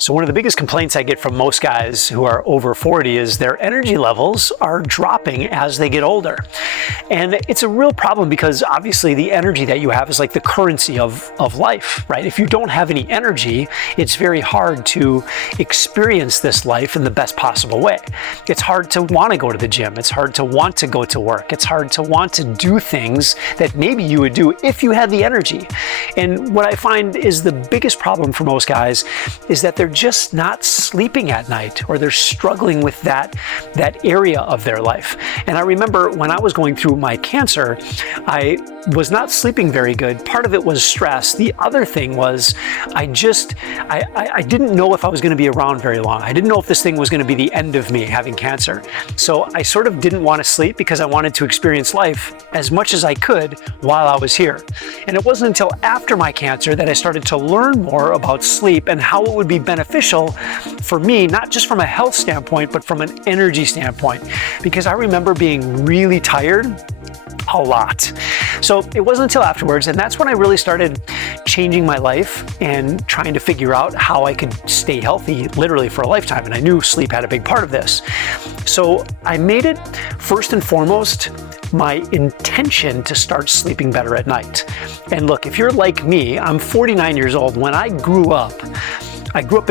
So one of the biggest complaints I get from most guys who are over 40 is their energy levels are dropping as they get older. And it's a real problem because obviously the energy that you have is like the currency of life, right? If you don't have any energy, it's very hard to experience this life in the best possible way. It's hard to want to go to the gym. It's hard to want to go to work. It's hard to want to do things that maybe you would do if you had the energy. And what I find is the biggest problem for most guys is that they're just not sleeping at night, or they're struggling with that area of their life. And I remember when I was going through my cancer, I was not sleeping very good. Part of it was stress. The other thing was I didn't know if I was going to be around very long. I didn't know if this thing was going to be the end of me having cancer. So I sort of didn't want to sleep because I wanted to experience life as much as I could while I was here. And it wasn't until after my cancer that I started to learn more about sleep and how it would be beneficial for me, not just from a health standpoint, but from an energy standpoint. Because I remember being really tired a lot. So it wasn't until afterwards, and that's when I really started changing my life and trying to figure out how I could stay healthy literally for a lifetime. And I knew sleep had a big part of this. So I made it first and foremost my intention to start sleeping better at night. And look, if you're like me, I'm 49 years old. When I grew up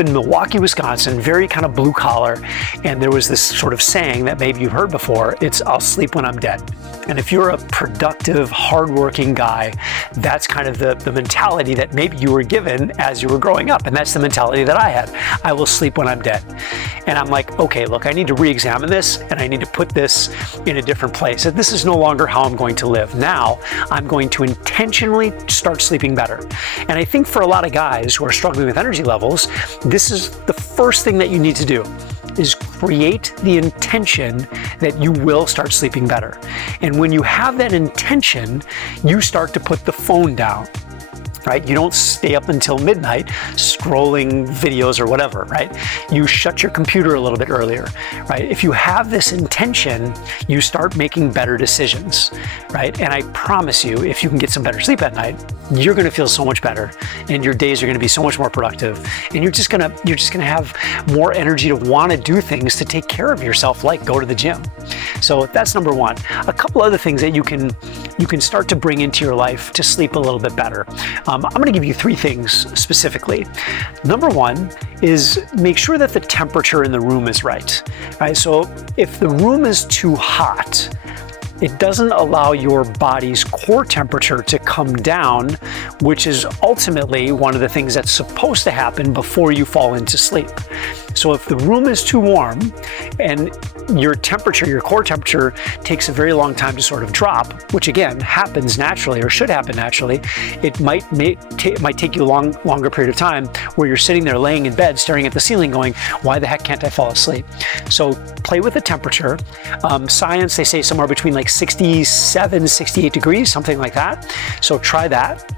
in Milwaukee, Wisconsin, very kind of blue collar, and there was this sort of saying that maybe you've heard before, it's "I'll sleep when I'm dead." And if you're a productive, hardworking guy, that's kind of the mentality that maybe you were given as you were growing up, and that's the mentality that I had. I will sleep when I'm dead. And I'm like, okay, look, I need to re-examine this, and I need to put this in a different place. That this is no longer how I'm going to live. Now, I'm going to intentionally start sleeping better. And I think for a lot of guys who are struggling with energy levels, this is the first thing that you need to do, is create the intention that you will start sleeping better. And when you have that intention, you start to put the phone down. Right? You don't stay up until midnight scrolling videos or whatever, right? You shut your computer a little bit earlier, right? If you have this intention, you start making better decisions, right? And I promise you, if you can get some better sleep at night, you're going to feel so much better, and your days are going to be so much more productive, and you're just going to have more energy to want to do things to take care of yourself, like go to the gym. So that's number one. A couple other things that you can start to bring into your life to sleep a little bit better. I'm going to give you three things specifically. Number one is make sure that the temperature in the room is right. Right? So if the room is too hot, it doesn't allow your body's core temperature to come down, which is ultimately one of the things that's supposed to happen before you fall into sleep. So if the room is too warm and your temperature, your core temperature, takes a very long time to sort of drop, which again happens naturally or should happen naturally, it might take you a longer period of time where you're sitting there laying in bed staring at the ceiling going, why the heck can't I fall asleep? So play with the temperature. Science, they say somewhere between like 67, 68 degrees, something like that. So try that.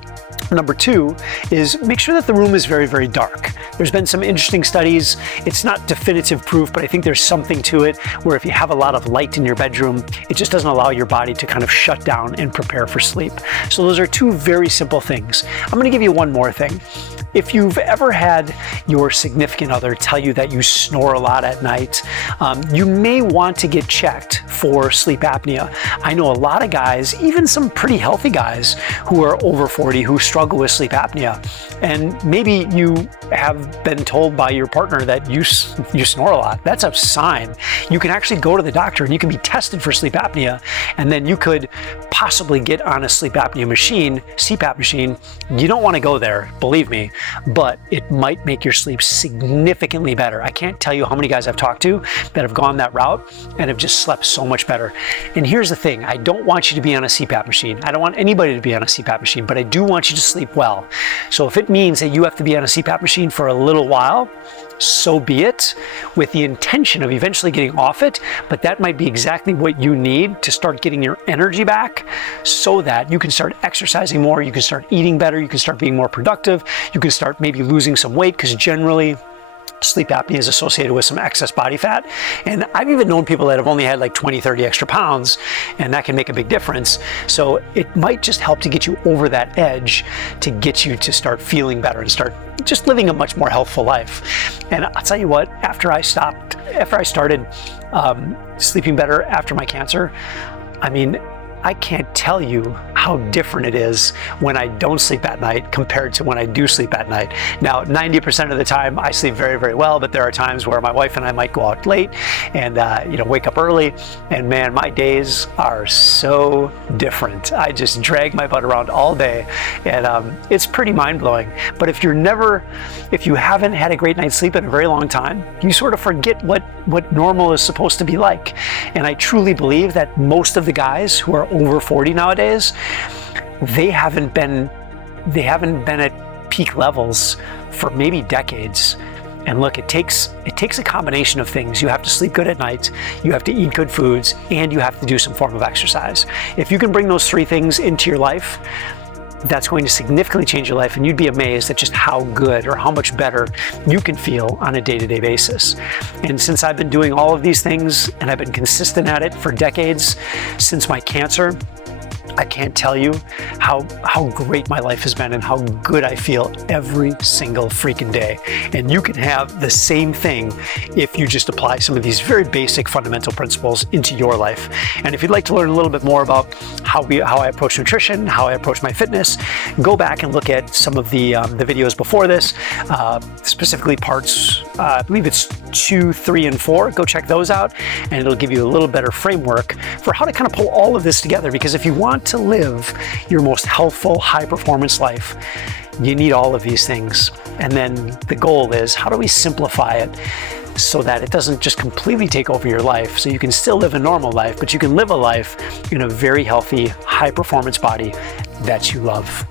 Number two is make sure that the room is very, very dark. There's been some interesting studies. It's not definitive proof, but I think there's something to it where if you have a lot of light in your bedroom, it just doesn't allow your body to kind of shut down and prepare for sleep. So those are two very simple things. I'm going to give you one more thing. If you've ever had your significant other tell you that you snore a lot at night, you may want to get checked for sleep apnea. I know a lot of guys, even some pretty healthy guys who are over 40 who struggle with sleep apnea. And maybe you have been told by your partner that you snore a lot. That's a sign. You can actually go to the doctor and you can be tested for sleep apnea, and then you could possibly get on a sleep apnea machine, CPAP machine. You don't want to go there, believe me, but it might make your sleep significantly better. I can't tell you how many guys I've talked to that have gone that route and have just slept so much better. And here's the thing, I don't want you to be on a CPAP machine. I don't want anybody to be on a CPAP machine, but I do want you to sleep well. So if it means that you have to be on a CPAP machine for a little while, so be it, with the intention of eventually getting off it, but that might be exactly what you need to start getting your energy back so that you can start exercising more, you can start eating better, you can start being more productive, you can start maybe losing some weight, because generally sleep apnea is associated with some excess body fat. And I've even known people that have only had like 20, 30 extra pounds, and that can make a big difference. So it might just help to get you over that edge to get you to start feeling better and start just living a much more healthful life. And I'll tell you what, after I started sleeping better after my cancer, I mean, I can't tell you how different it is when I don't sleep at night compared to when I do sleep at night. Now, 90% of the time I sleep very, very well, but there are times where my wife and I might go out late and wake up early, and man, my days are so different. I just drag my butt around all day, and it's pretty mind-blowing. But if you haven't had a great night's sleep in a very long time, you sort of forget what normal is supposed to be like. And I truly believe that most of the guys who are over 40 nowadays, they haven't been at peak levels for maybe decades. And look, it takes a combination of things. You have to sleep good at night, you have to eat good foods, and you have to do some form of exercise. If you can bring those three things into your life, that's going to significantly change your life, and you'd be amazed at just how good or how much better you can feel on a day-to-day basis. And since I've been doing all of these things, and I've been consistent at it for decades since my cancer, I can't tell you how great my life has been and how good I feel every single freaking day. And you can have the same thing if you just apply some of these very basic fundamental principles into your life. And if you'd like to learn a little bit more about how I approach nutrition, how I approach my fitness, go back and look at some of the videos before this, specifically parts, I believe it's 2, 3, and 4. Go check those out, and it'll give you a little better framework for how to kind of pull all of this together. Because if you want to live your most healthful, high-performance life, you need all of these things. And then the goal is, how do we simplify it so that it doesn't just completely take over your life, so you can still live a normal life, but you can live a life in a very healthy, high-performance body that you love.